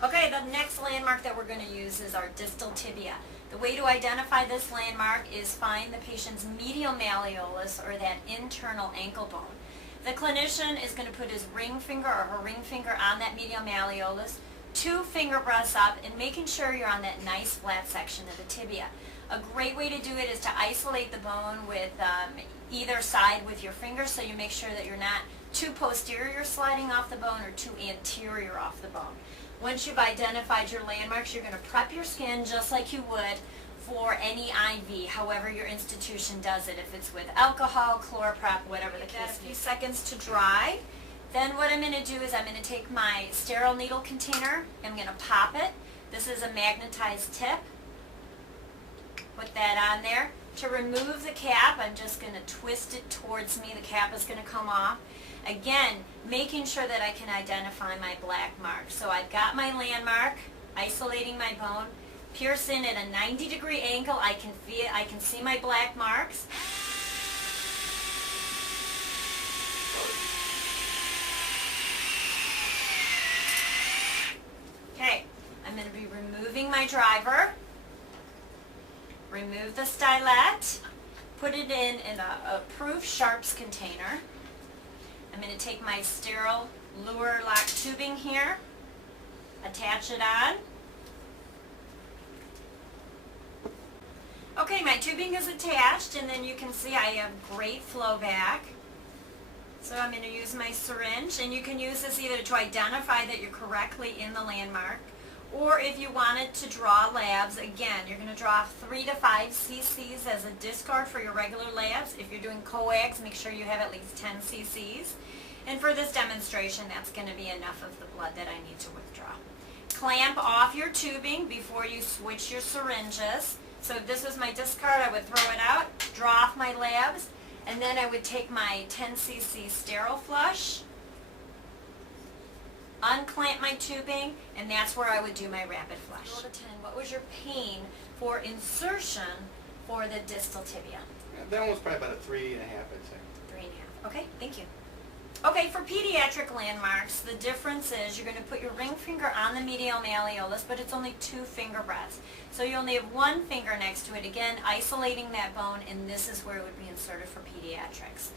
Okay, the next landmark that we're going to use is our distal tibia. The way to identify this landmark is find the patient's medial malleolus, or that internal ankle bone. The clinician is going to put his ring finger or her ring finger on that medial malleolus, 2 finger breaths up, and making sure you're on that nice flat section of the tibia. A great way to do it is to isolate the bone with either side with your fingers, so you make sure that you're not too posterior sliding off the bone or too anterior off the bone. Once you've identified your landmarks, you're going to prep your skin just like you would for any IV, however your institution does it, if it's with alcohol, chloroprep, whatever the case. A few seconds to dry. Then what I'm going to do is I'm going to take my sterile needle container, I'm going to pop it. This is a magnetized tip. Put that on there. To remove the cap, I'm just going to twist it towards me. The cap is going to come off. Again, making sure that I can identify my black mark. So I've got my landmark, isolating my bone, pierce in at a 90-degree angle. I can see my black marks. Okay, I'm going to be removing my driver. Remove the stylet, put it in a approved sharps container. I'm going to take my sterile luer lock tubing here, attach it on. Okay, my tubing is attached, and then you can see I have great flow back. So I'm going to use my syringe, and you can use this either to identify that you're correctly in the landmark, or if you wanted to draw labs, again, you're going to draw 3 to 5 cc's as a discard for your regular labs. If you're doing coags, make sure you have at least 10 cc's. And for this demonstration, that's going to be enough of the blood that I need to withdraw. Clamp off your tubing before you switch your syringes. So if this was my discard, I would throw it out, draw off my labs, and then I would take my 10 cc sterile flush, unclamp my tubing, and that's where I would do my rapid flush. 0 to 10, what was your pain for insertion for the distal tibia? Yeah, that one was probably about a 3.5, I'd say. 3.5. Okay, thank you. Okay, for pediatric landmarks, the difference is you're going to put your ring finger on the medial malleolus, but it's only 2 finger breaths. So you only have 1 finger next to it, again, isolating that bone, and this is where it would be inserted for pediatrics.